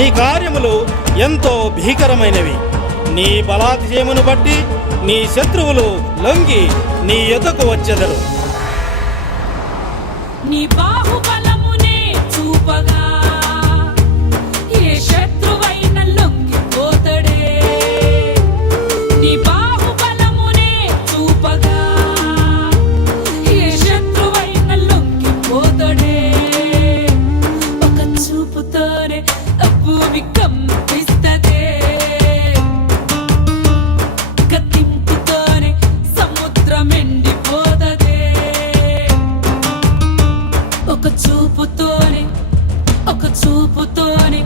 నీ కార్యములు ఎంతో భీకరమైనవి. నీ బలాతిశయమును బట్టి నీ శత్రువులు లొంగి నీ యొద్దకు వచ్చెదరు. నీ బాహుబలమునే చూపగా ఏ శత్రువైన లొంగిపోతడే. నీ బాహుబలమునే చూపగా ఏ శత్రువైన లొంగిపోతడే. ఒక చూపుతోనే భూమి కంపిస్తదే. కత్తింపుతోనే సముద్రం ఎండిపోతదే. ఒక చూపుతోనే ఒక చూపుతోనే